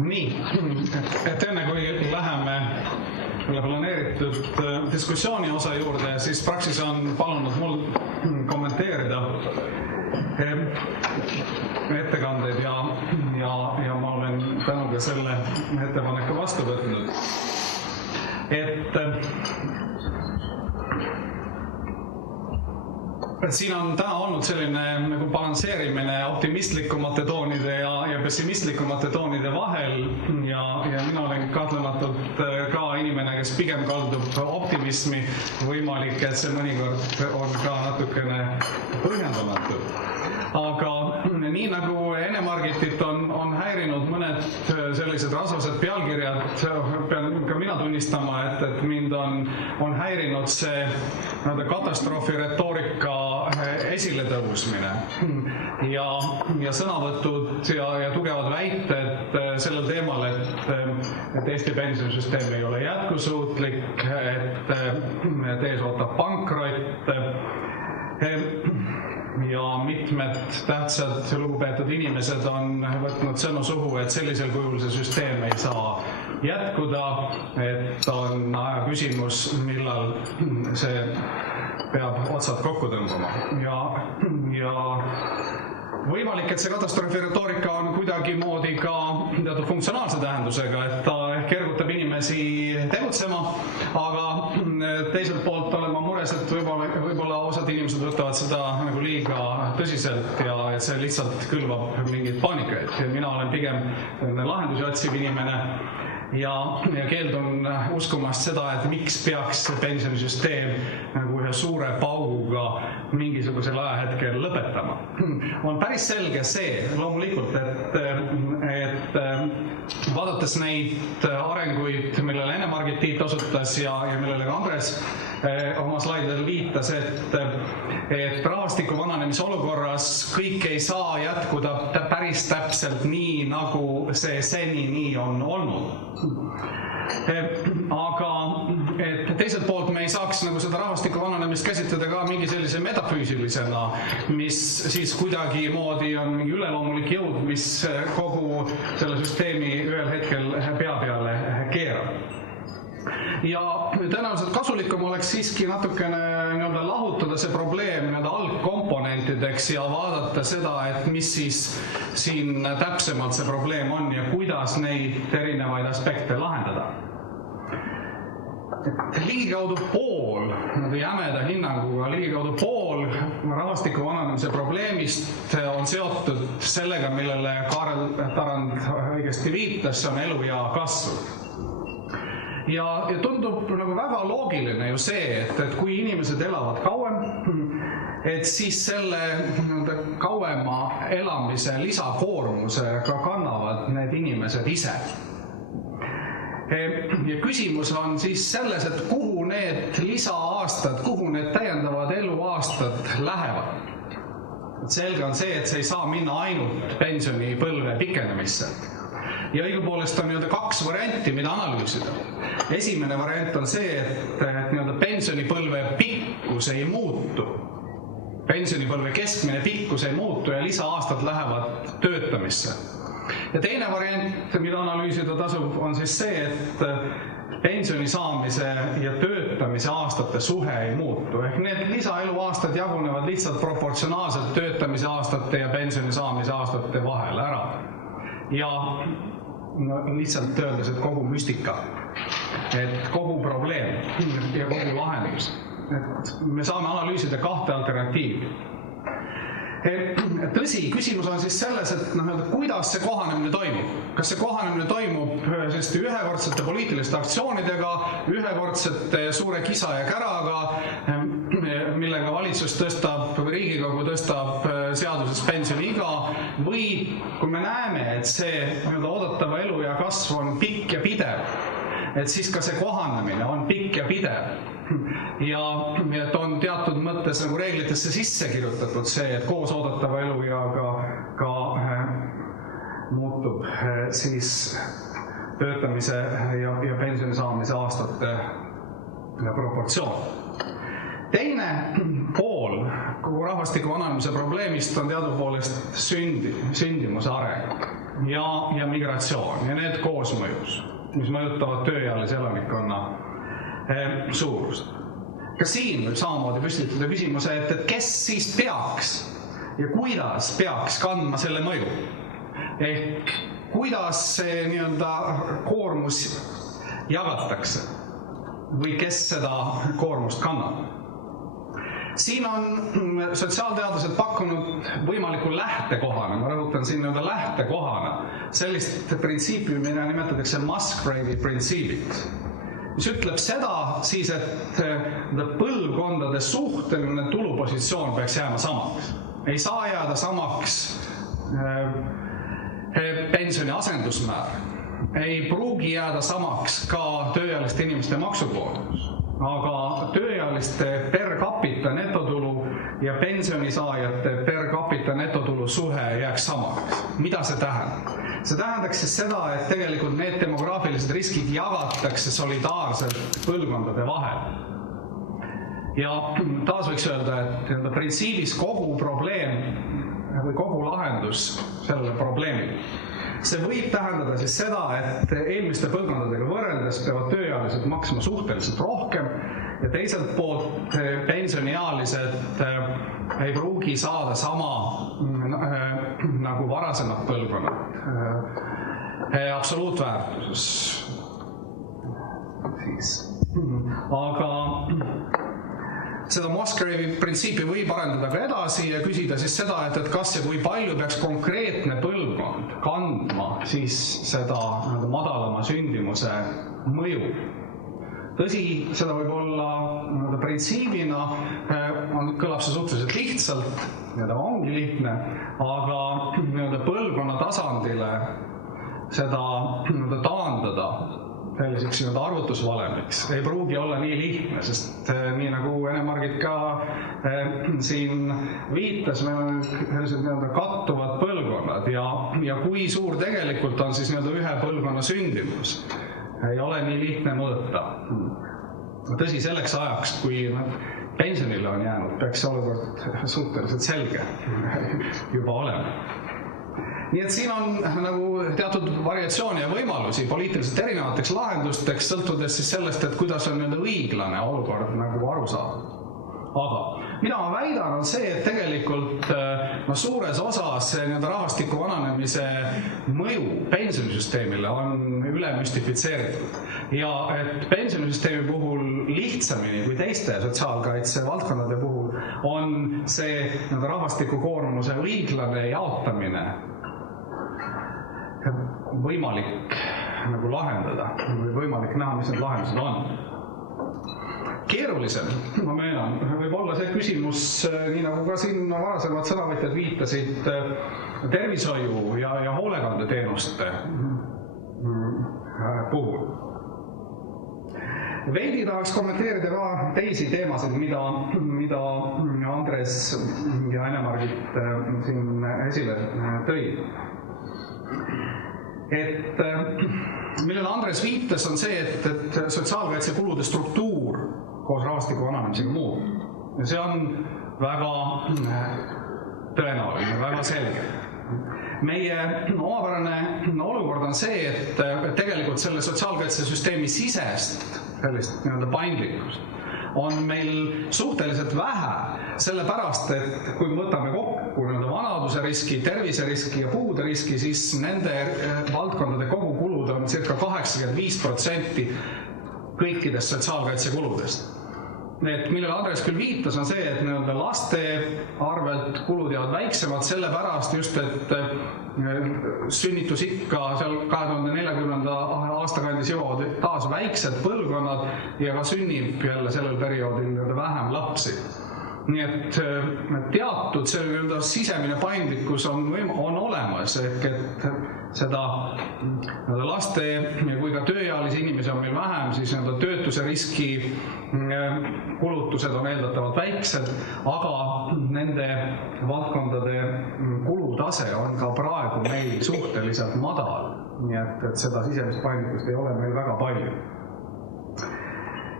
Nii, et enne kui läheme planeeritud diskussiooni osa juurde, siis Praxis on palunud mul kommenteerida ettekandeid ja ma olen tänuga selle ettepaneku vastu võtnud. Siin on täna olnud selline nagu balansseerimine optimistlikumate toonide ja pessimistlikumate toonide vahel ja mina olen kahtlematult ka inimene, kes pigem kaldub optimismi, võimalik, et see mõnikord on ka natukene põhjendamatu. Aga nii nagu Ene-Margitit on häirinud mõned sellised rasvased pealkirjad, pean ka mina tunnistama, et mind on häirinud see katastroofi retoorika esiletõusmine ja sõnavõtud ja tugevad väited sellel teemal, et Eesti pensionisüsteem ei ole jätkusuutlik, et ees ootab pankrott ja mitmed tähtsad lugupeetud inimesed on võtnud sõnu suhu, et sellisel kujul see süsteem ei saa jätkuda, et on aja küsimus, millal see peab otsad kokku tõmbama. Ja võimalik, et see katastroofi retoorika on kuidagi moodi ka teatud funktsionaalse tähendusega, et ta ehk ergutab inimesi tegutsema, aga teiselt poolt olen ma mures, et võib-olla osad inimesed võtavad seda nagu liiga tõsiselt ja see lihtsalt külvab mingit paanikaid. Ja mina olen pigem lahendusi otsiv inimene ja keeldun uskumast seda, et miks peaks pensionisüsteem nagu ühe suure pauguga mingisugusel ajahetkel lõpetama. On päris selge see, loomulikult, et vaadates neid arenguid, millele Ene-Margit Tiit osutas ja millele ka Andres oma slaididel viitas, et rahvastiku vananemise olukorras kõik ei saa jätkuda päris täpselt nii, nagu see seni nii on olnud. Aga teiselt poolt me ei saaks nagu seda rahvastiku vananemist käsitleda ka mingi sellise metafüüsilisena, mis siis kuidagi moodi on mingi üleloomulik jõud, mis kogu selle süsteemi ühel hetkel pea peale keerab. Ja tõenäoliselt kasulikum oleks siiski natukene lahutada see probleem algkomponentideks ja vaadata seda, et mis siis siin täpsemalt see probleem on ja kuidas neid erinevaid aspekte lahendada. Ligikaudu pool, jämeda hinnanguga, ligikaudu pool rahvastiku vananemise probleemist on seotud sellega, millele Kaarel Tarand õigesti viitas, see on eluea kasv. Ja tundub nagu väga loogiline ju see, et kui inimesed elavad kauem, et siis selle kauema elamise lisakoormuse ka kannavad need inimesed ise. Ja küsimus on siis selles, et kuhu need lisaaastad, kuhu need täiendavad eluaastad lähevad. Selge on see, et see ei saa minna ainult pensionipõlve pikenemisse. Ja õigupoolest on kaks varianti, mida analüüsida. Esimene variant on see, et pensionipõlve pikkus ei muutu. Pensionipõlve keskmine pikkus ei muutu ja lisaaastad lähevad töötamisse. Ja teine variant, mida analüüsida tasub, on siis see, et pensioni saamise ja töötamise aastate suhe ei muutu. Ehk need lisaeluaastad jagunevad lihtsalt proportsionaalselt töötamise aastate ja pensioni saamise aastate vahel ära. Ja lihtsalt öeldes, et kogu müstika, et kogu probleem ja kogu lahendus. Et me saame analüüsida kahte alternatiivi. Tõsi, küsimus on siis selles, et kuidas see kohanemine toimub. Kas see kohanemine toimub ühekordsete poliitiliste aktsioonidega, ühekordsete suure kisa ja käraga, millega valitsus tõstab, Riigikogu tõstab seaduses pensioniiga, või kui me näeme, et see oodatava elu ja kasv on pikk ja pidev, et siis ka see kohanemine on pikk ja pidev. Ja et on teatud mõttes nagu reeglitesse sisse kirjutatud see, et koos oodatava elu ja ka muutub siis töötamise ja pensioni saamise aastate proportsioon. Teine pool kogu rahvastiku vananemise probleemist on teadupoolest sündimuse areng. ja migratsioon ja need koosmõjus, mis mõjutavad tööealise elanikkonna suurust. Ka siin võib samamoodi püstitada küsimuse, et kes siis peaks ja kuidas peaks kandma selle mõju? Ehk kuidas see nii-öelda koormus jagatakse või kes seda koormust kannab? Siin on sotsiaalteadlased pakkunud võimaliku lähtekohana, ma rõhutan siin nii-öelda lähtekohana, sellist printsiipi, mida nimetatakse Musgrave'i printsiibiks, mis ütleb seda siis, et põlvkondade suhteline tulupositsioon peaks jääma samaks. Ei saa jääda samaks pensioni asendusmäär, ei pruugi jääda samaks ka tööealiste inimeste maksukoormus, aga tööealiste per capita netotulu ja pensionisaajate per capita netotulu suhe jääks samaks. Mida see tähendab? See tähendaks siis seda, et tegelikult need demograafilised riskid jagatakse solidaarselt põlvkondade vahel. Ja taas võiks öelda, et printsiibis kogu probleem või kogu lahendus sellele probleemile. See võib tähendada siis seda, et eelmiste põlvkondadega võrreldes peavad tööealised maksma suhteliselt rohkem ja teiselt poolt pensioniealised ei pruugi saada sama nagu varasemad põlvkonnad absoluutväärtuses. Aga seda Musgrave'i printsiipi võib arendada ka edasi ja küsida siis seda, et kas ja kui palju peaks konkreetne põlvkond kandma siis seda madalama sündimuse mõju. Tõsi, seda võib olla printsiibina, kõlab see suhteliselt lihtsalt, ja ta ongi lihtne, aga põlvkonna tasandile seda taandada selliseks arvutusvalemiks ei pruugi olla nii lihtne, sest nii nagu Ene-Margit ka siin viitas, meil on sellised kattuvad põlvkonnad ja kui suur tegelikult on siis ühe põlvkonna sündimus, ei ole nii lihtne mõõta. Tõsi, selleks ajaks, kui pensionile on jäänud, peaks see olukord suhteliselt selge juba olema. Nii et siin on nagu teatud variatsiooni ja võimalusi poliitiliselt erinevateks lahendusteks, sõltudes siis sellest, et kuidas on õiglane olukord nagu aru saada. Aga mida ma väidan on see, et tegelikult suures osas rahvastiku vananemise mõju pensionisüsteemile on üle müstifitseeritud ja et pensionisüsteemi puhul lihtsamini kui teiste sotsiaalkaitse valdkondade puhul on see rahvastiku koormuse õiglane jaotamine võimalik nagu lahendada või võimalik näha, mis need lahendused on. Keerulisem, ma möönan, võib olla see küsimus, nii nagu ka siin varasemad sõnavõtjad viitasid, tervishoiu ja hoolekandeteenuste puhul. Veidi tahaks kommenteerida ka teisi teemasid, mida Andres ja Ene-Margit siin esile tõid. Et millele Andres viitas on see, et sotsiaalkaitsekulude struktuur koos rahvastiku vananemisega muutub. Ja see on väga tõenäoline, väga selge. Meie omapärane olukord on see, et tegelikult selle sotsiaalkaitsesüsteemi sisest sellist paindlikkust on meil suhteliselt vähe, sellepärast, et kui võtame kokku vanaduse riski, terviseriski ja puude riski, siis nende valdkondade kogukulud on circa 85% kõikidest sotsiaalkaitsekuludest. Millele Andres küll viitas, on see, et laste arvelt kulud jäävad väiksemad, sellepärast just, et sünnitusikka seal 2040. aastakandis jõuavad taas väiksed põlvkonnad ja ka sünnib jälle sellel perioodil vähem lapsi. Nii et teatud sisemine paindlikkus on olemas, ehk et seda laste kui ka tööealisi inimesi on meil vähem, siis töötuse riski kulutused on eeldatavalt väiksed, aga nende valdkondade kulutase on ka praegu meil suhteliselt madal, nii et seda sisemist paindlikkust ei ole meil väga palju.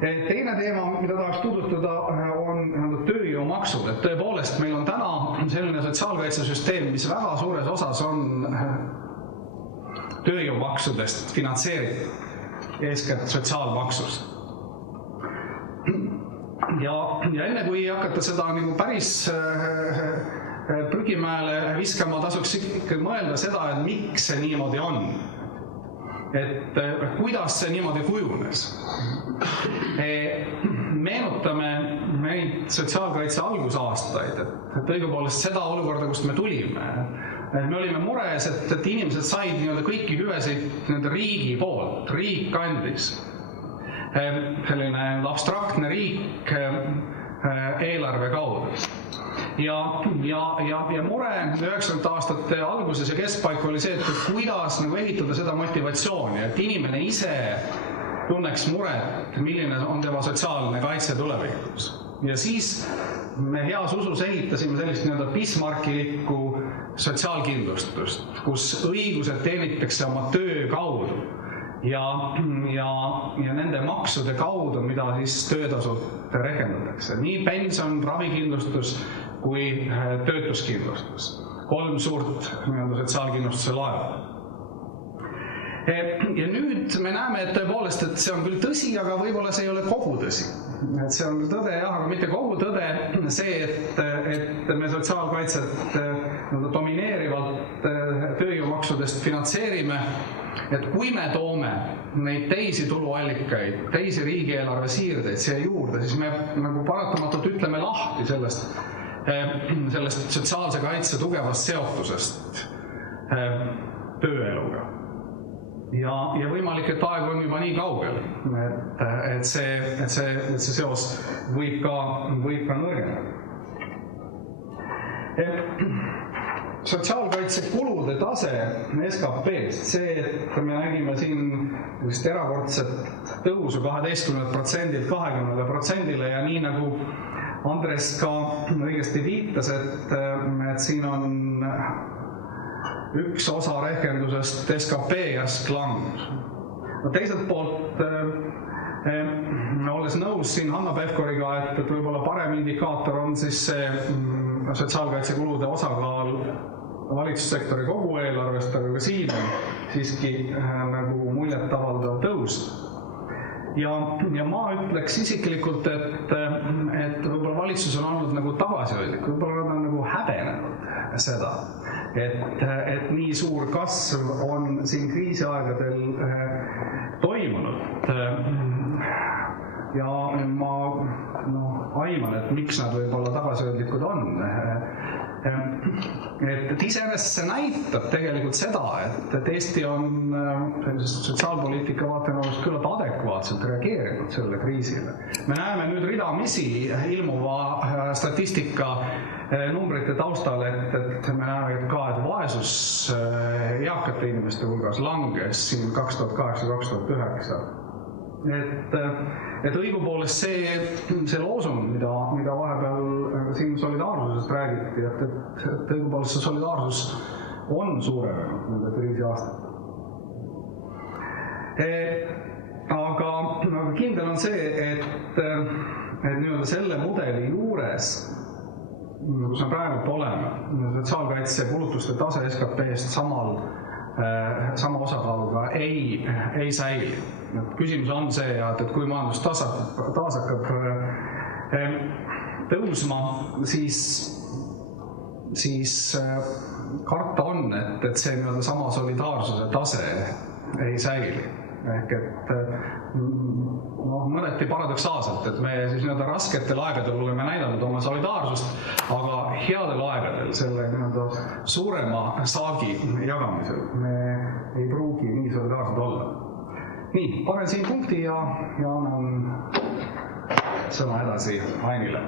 Teine teema, mida tahaks puudutada, on tööjõumaksud. Et tõepoolest meil on täna selline sotsiaalkaitsesüsteem, mis väga suures osas on tööjõumaksudest finantseeritud, eeskätt sotsiaalmaksust. Ja enne kui hakata seda nagu päris prügimäele viskama, tasuks ikka mõelda seda, et miks see niimoodi on. Et kuidas see niimoodi kujunes. Meenutame neid sotsiaalkaitse algusaastaid, et õigupoolest seda olukorda, kust me tulime. Me olime mures, et inimesed said kõiki hüvesid riigi poolt, riik andis. Selline abstraktne riik eelarve kaudu. Ja mure 90. aastate alguses ja keskpaik oli see, et kuidas ehitada seda motivatsiooni, et inimene ise tunneks muret, milline on tema sotsiaalne kaitse tulevikus. Ja siis me heas usus ehitasime sellist Bismarckilikku sotsiaalkindlustust, kus õigused teenitakse oma töö kaudu ja nende maksude kaudu, mida siis töötasud rekendatakse. Nii pension, ravikindlustus kui töötuskindlustus. 3 suurt sotsiaalkindlustuse laeva. Ja nüüd me näeme, et tõepoolest, et see on küll tõsi, aga võib-olla see ei ole kogu tõsi. Et see on tõde, jah, aga mitte kogu tõde see, et me sotsiaalkaitset domineerivalt tööjõumaksudest finantseerime, et kui me toome neid teisi tuluallikaid, teisi riigieelarve siirdeid siia juurde, siis me paratamatult ütleme lahti sellest sotsiaalse kaitse tugevast seotusest tööeluga. Ja võimalik, et aeg on juba nii kaugel, et see seos võib ka nõrgeneda. Sotsiaalkaitsekulude tase SKP-st, see, et me nägime siin erakordset tõusu 12%-lt 20%-le ja nii nagu Andres ka õigesti viitas, et siin on üks osa rehkendusest SKP järsk langus. Teiselt poolt, olles nõus siin Hanno Pevkuriga, et võib-olla parem indikaator on siis see sotsiaalkaitsekulude osakaal valitsussektori kogu eelarvest, aga ka siin on siiski nagu muljet avaldav tõus. Ja ma ütleks isiklikult, et võib-olla valitsus on olnud nagu tagasihoidlik, võib-olla nad on nagu häbenenud seda, et nii suur kasv on siin kriisiaegadel toimunud. Ja ma aiman, et miks nad võib-olla tagasihoidlikud on. Et iseenesest see näitab tegelikult seda, et Eesti on sotsiaalpoliitika vaatenurgast küllalt adekvaatselt reageerinud sellele kriisile. Me näeme nüüd ridamisi ilmuva statistika numbrite taustal, et me näeme ka, et vaesus eakate inimeste hulgas langes siin 2008-2009. Et õigupoolest see loosung, mida vahepeal siin solidaarsusest räägiti, et õigupoolest see solidaarsus on suurenenud nende kriisi aastatel. Aga kindel on see, et selle mudeli juures, kus me praegu oleme, sotsiaalkaitse kulutuste tase SKP-st sama osakaaluga ei säili. Küsimus on see, et kui majandus taas hakkab tõusma, siis karta on, et see sama solidaarsuse tase ei säili. Ehk et mõneti paradoksaalselt, et me siis rasketel aegadel oleme näidanud oma solidaarsust, aga headel aegadel selle suurema saagi jagamisel me ei pruugi nii solidaarsed olla. Nii, panen siin punkti ja annan sõna edasi Ainile.